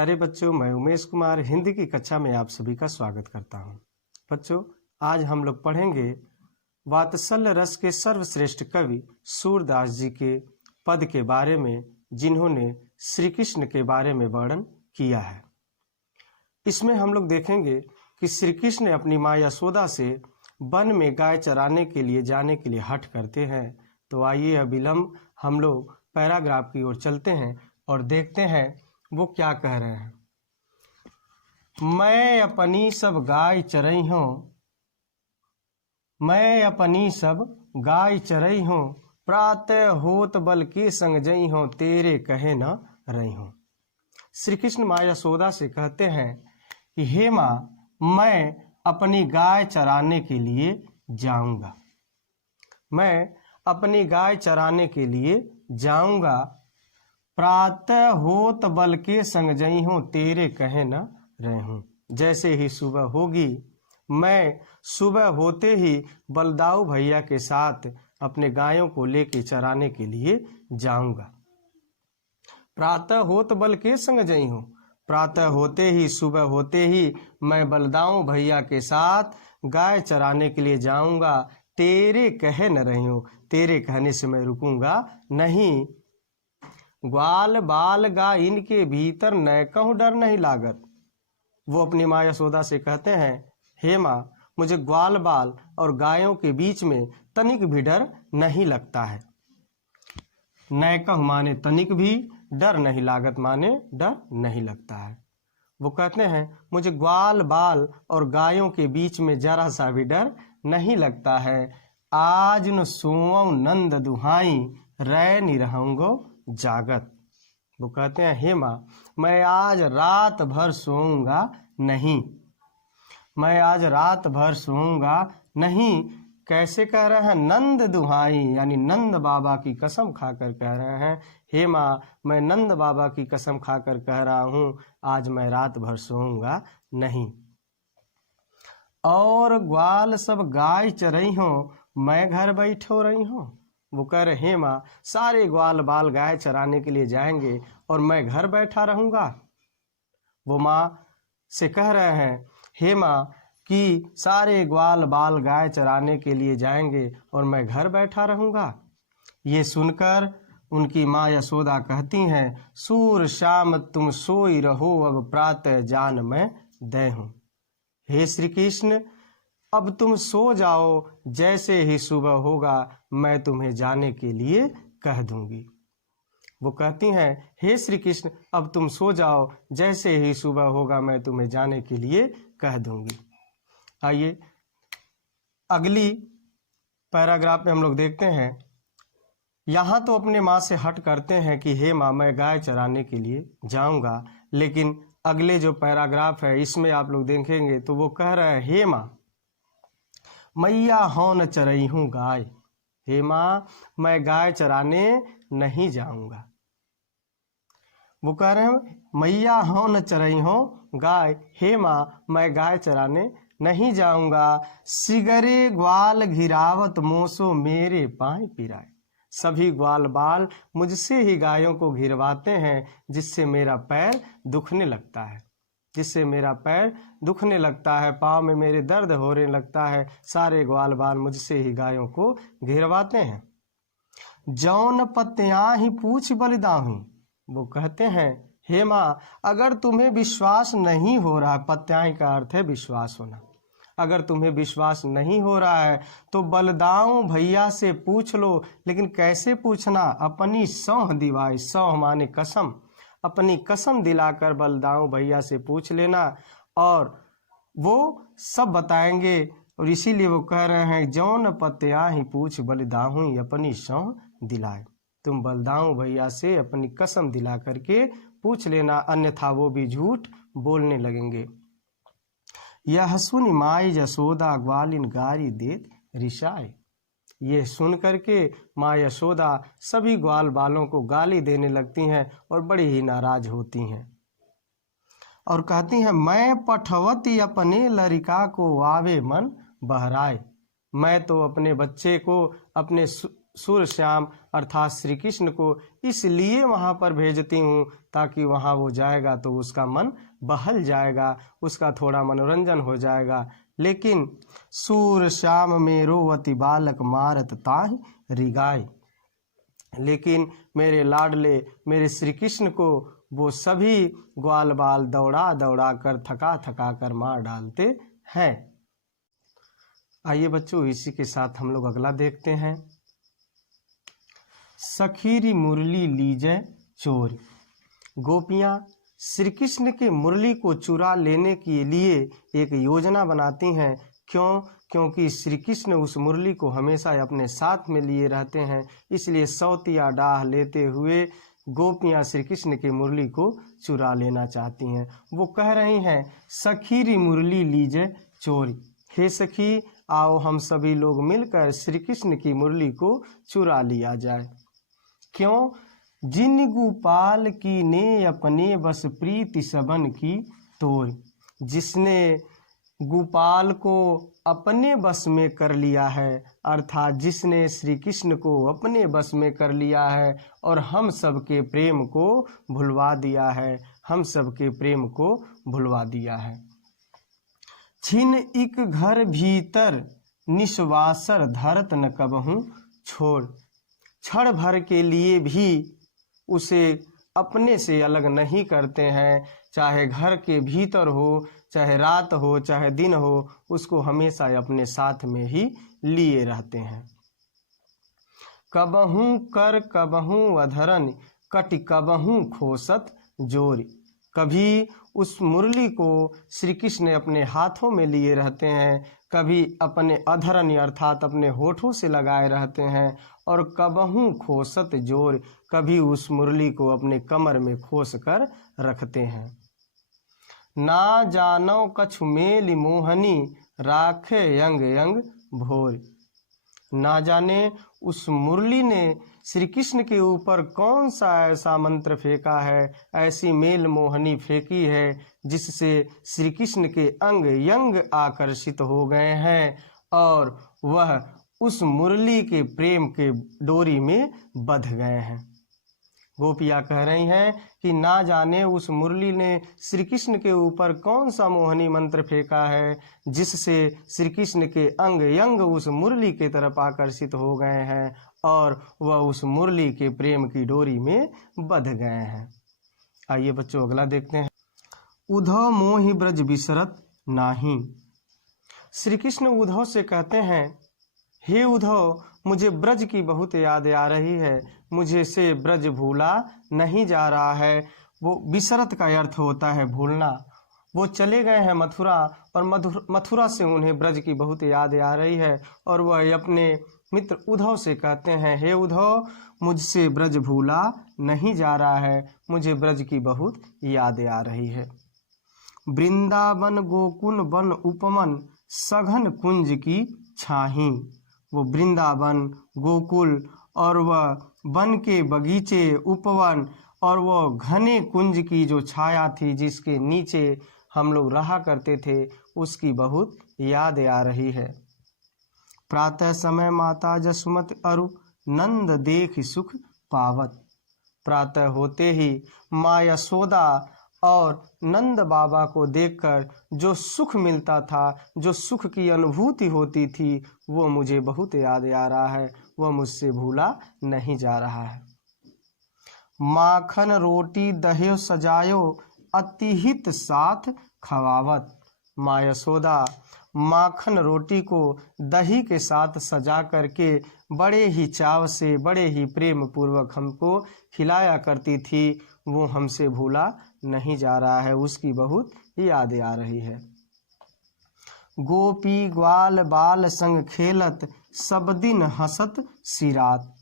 प्यारे बच्चों, मैं उमेश कुमार हिंदी की कक्षा में आप सभी का स्वागत करता हूं। बच्चों, आज हम लोग पढ़ेंगे वात्सल्य रस के सर्वश्रेष्ठ कवि सूरदास जी के पद के बारे में, जिन्होंने श्री कृष्ण के बारे में वर्णन किया है। इसमें हम लोग देखेंगे कि श्री कृष्ण ने अपनी माँ यशोदा से वन में गाय चराने के लिए जाने के लिए हठ करते हैं। तो आइए अविलंब हम लोग पैराग्राफ की ओर चलते हैं और देखते हैं वो क्या कह रहे हैं। मैं अपनी सब गाय चरई हूँ, मैं अपनी सब गाय चरई हूँ, प्रातः होत बल के संग जई हूँ, तेरे कहे न रही हूँ। श्री कृष्ण माँ यशोदा से कहते हैं कि हे माँ, मैं अपनी गाय चराने के लिए जाऊंगा, मैं अपनी गाय चराने के लिए जाऊंगा, प्रातः होत बल के संग जई हूँ, तेरे कहे न रही हूँ। जैसे ही सुबह होगी, मैं सुबह होते ही बलदाऊ भैया के साथ अपने गायों को लेके चराने के लिए जाऊंगा। प्रातः होत बल के संग जई हूँ, प्रातः होते ही, सुबह होते ही मैं बलदाऊ भैया के साथ गाय चराने के लिए जाऊंगा, तेरे कहे न रही हूँ, तेरे कहने से मैं रुकूंगा नहीं। ग्वाल बाल गा इनके भीतर न कहूँ डर नहीं लागत। वो अपनी माँ यशोदा से कहते हैं, हे माँ, मुझे ग्वाल बाल और गायों के बीच में तनिक भी डर नहीं लगता है। न कहूँ माने तनिक भी, डर नहीं लागत माने डर नहीं लगता है। वो कहते हैं, मुझे ग्वाल बाल और गायों के बीच में जरा सा भी डर नहीं लगता है। आज न सोऊं नंद दुहाई, रै निरहूंगो जागत। वो कहते हैं, हे माँ, मैं आज रात भर सोऊंगा नहीं, मैं आज रात भर सोऊंगा नहीं। कैसे कह रहे हैं? नंद दुहाई, यानी नंद बाबा की कसम खाकर कह रहे हैं, हे माँ, मैं नंद बाबा की कसम खाकर कह रहा हूँ, आज मैं रात भर सोऊंगा नहीं। और ग्वाल सब गाय चरई हो, मैं घर बैठो रही हूँ। वो कह रहे, हे माँ, सारे ग्वाल बाल गाय चराने के लिए जाएंगे और मैं घर बैठा रहूंगा। वो माँ से कह रहे हैं, हे माँ, कि सारे ग्वाल बाल गाय चराने के लिए जाएंगे और मैं घर बैठा रहूंगा। ये सुनकर उनकी माँ यशोदा कहती हैं, सूर श्याम तुम सोई रहो, अब प्रातः जान मैं दे हूँ। हे श्री कृष्ण, अब तुम सो जाओ, जैसे ही सुबह होगा मैं तुम्हें जाने के लिए कह दूंगी। वो कहती हैं, हे श्री कृष्ण, अब तुम सो जाओ, जैसे ही सुबह होगा मैं तुम्हें जाने के लिए कह दूंगी। आइए अगली पैराग्राफ में हम लोग देखते हैं। यहाँ तो अपने माँ से हट करते हैं कि हे माँ, मैं गाय चराने के लिए जाऊंगा, लेकिन अगले जो पैराग्राफ है इसमें आप लोग देखेंगे तो वो कह रहे हैं, हे माँ, मैया हौ न चरई हूँ गाय, हे माँ, मैं गाय चराने नहीं जाऊंगा। वो कह रहे हैं, मैया हौ न चरई हूँ गाय, हे माँ, मैं गाय चराने नहीं जाऊंगा। सिगरे ग्वाल घिरावत मोसो, मेरे पाँव पिराए। सभी ग्वाल बाल मुझसे ही गायों को घिरवाते हैं, जिससे मेरा पैर दुखने लगता है, जिससे मेरा पैर दुखने लगता है, पाँव में मेरे दर्द होने लगता है। सारे ग्वाल बाल मुझसे ही गायों को घिरवाते हैं। जौन पत्तियाँ ही पूछ बलिदाहूं। वो कहते हैं, हे माँ, अगर तुम्हें विश्वास नहीं हो रहा, पत्तियाँ का अर्थ है विश्वास होना, अगर तुम्हें विश्वास नहीं हो रहा है तो बलदाऊ भैया से पूछ लो। लेकिन कैसे पूछना? अपनी सौंह दिवाई, सौंह माने कसम, अपनी कसम दिलाकर बलदाऊ भैया से पूछ लेना और वो सब बताएंगे। और इसीलिए वो कह रहे हैं, जौन पत्या ही पूछ बलिदाऊ अपनी सौंह दिलाए। तुम बलदाऊ भैया से अपनी कसम दिला करके पूछ लेना, अन्यथा वो भी झूठ बोलने लगेंगे। यह सुन माई यशोदा ग्वालिन गारी देत रिसाए। ये सुन करके माँ यशोदा सभी ग्वाल बालों को गाली देने लगती हैं और बड़ी ही नाराज होती हैं और कहती हैं, मैं पठवती अपने लड़का को आवे मन बहराए। मैं तो अपने बच्चे को, अपने सूरश्याम अर्थात श्री कृष्ण को इसलिए वहाँ पर भेजती हूँ ताकि वहाँ वो जाएगा तो उसका मन बहल जाएगा, उसका थोड़ा मनोरंजन हो जाएगा। लेकिन सूरश्याम मेरो अति बालक मारत ताहि रिगाय, लेकिन मेरे लाडले मेरे श्री कृष्ण को वो सभी ग्वाल बाल दौड़ा दौड़ा कर थका थका कर मार डालते हैं। आइए बच्चों, इसी के साथ हम लोग अगला देखते हैं। सखीरी मुरली लीजै चोर। गोपियां श्री कृष्ण के मुरली को चुरा लेने के लिए एक योजना बनाती हैं। क्योंकि श्री कृष्ण उस मुरली को हमेशा अपने साथ में लिए रहते हैं, इसलिए सौतिया डाह लेते हुए गोपियां श्री कृष्ण के मुरली को चुरा लेना चाहती हैं। वो कह रही हैं, सखीरी मुरली लीजै चोरी। हे सखी, आओ हम सभी लोग मिलकर श्री कृष्ण की मुरली को चुरा लिया जाए। क्यों? जिन गोपाल की ने अपने बस प्रीति सबन की तोर। जिसने गोपाल को अपने बस में कर लिया है, अर्थात जिसने श्री कृष्ण को अपने बस में कर लिया है और हम सबके प्रेम को भुलवा दिया है, हम सबके प्रेम को भुलवा दिया है। छिन इक घर भीतर निश्वासर धरत न कबहूँ छोड़। क्षण भर के लिए भी उसे अपने से अलग नहीं करते हैं, चाहे घर के भीतर हो, चाहे रात हो, चाहे दिन हो, उसको हमेशा अपने साथ में ही लिए रहते हैं। कबहूँ कर कबहूँ अधरन कटि कबहूँ खोसत जोरी। कभी उस मुरली को श्री कृष्ण अपने हाथों में लिए रहते हैं, कभी अपने अधरन अर्थात अपने होठों से लगाए रहते हैं, और कबहूँ खोसत जोर, कभी उस मुरली को अपने कमर में खोस कर रखते हैं। ना जानो कछु मेली मोहनी राखे यंग यंग भोर। ना जाने उस मुरली ने श्री कृष्ण के ऊपर कौन सा ऐसा मंत्र फेंका है, ऐसी मेल मोहनी फेंकी है जिससे श्री कृष्ण के अंग यंग आकर्षित हो गए हैं और वह उस मुरली के प्रेम के डोरी में बंध गए हैं। गोपियाँ कह रही हैं कि ना जाने उस मुरली ने श्री कृष्ण के ऊपर कौन सा मोहनी मंत्र फेंका है जिससे श्री कृष्ण के अंग यंग उस मुरली के तरफ आकर्षित हो गए हैं और वह उस मुरली के प्रेम की डोरी में बंध गए हैं। आइए बच्चों, अगला देखते हैं। उद्धव मोहि ब्रज बिसरत नाही। श्री कृष्ण उद्धव से कहते हैं, हे उद्धव, मुझे ब्रज की बहुत याद आ रही है, मुझे से ब्रज भूला नहीं जा रहा है। वो बिसरत का अर्थ होता है भूलना। वो चले गए हैं मथुरा और मथुरा से उन्हें ब्रज की बहुत याद आ रही है और वह अपने मित्र उद्धव से कहते हैं, हे उद्धव, मुझसे ब्रज भूला नहीं जा रहा है, मुझे ब्रज की बहुत याद आ रही है। वृंदावन गोकुल वन उपमन सघन कुंज की छाही। वो वृंदावन, गोकुल और वह वन के बगीचे, उपवन और वो घने कुंज की जो छाया थी जिसके नीचे हम लोग रहा करते थे, उसकी बहुत याद आ रही है। प्रातः समय माता जसुमति अरु नंद देख सुख पावत। प्रातः होते ही माँ यशोदा और नंद बाबा को देखकर जो सुख मिलता था, जो सुख की अनुभूति होती थी, वो मुझे बहुत याद आ रहा है, वह मुझसे भूला नहीं जा रहा है। माखन रोटी दह्यो सजायो अतिहित साथ खवावत। माँ यशोदा माखन रोटी को दही के साथ सजा करके बड़े ही चाव से, बड़े ही प्रेम पूर्वक हमको खिलाया करती थी, वो हमसे भूला नहीं जा रहा है, उसकी बहुत याद आ रही है। गोपी ग्वाल बाल संग खेलत सब दिन हंसत सिरात।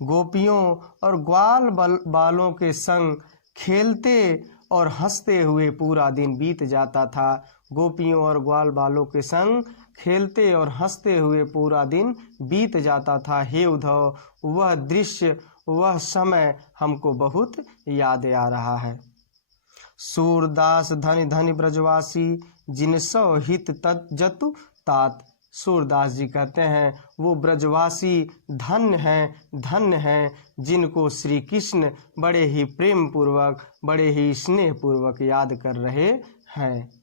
गोपियों और ग्वाल बालों के संग खेलते और हंसते हुए पूरा दिन बीत जाता था। गोपियों और ग्वाल बालों के संग खेलते और हंसते हुए पूरा दिन बीत जाता था। हे उद्धव, वह दृश्य, वह समय हमको बहुत याद आ रहा है। सूरदास धनि धनि ब्रजवासी जिनसो हित तत् जतु तात। सूरदास जी कहते हैं वो ब्रजवासी धन्य हैं जिनको श्री कृष्ण बड़े ही प्रेम पूर्वक बड़े ही स्नेह पूर्वक याद कर रहे हैं।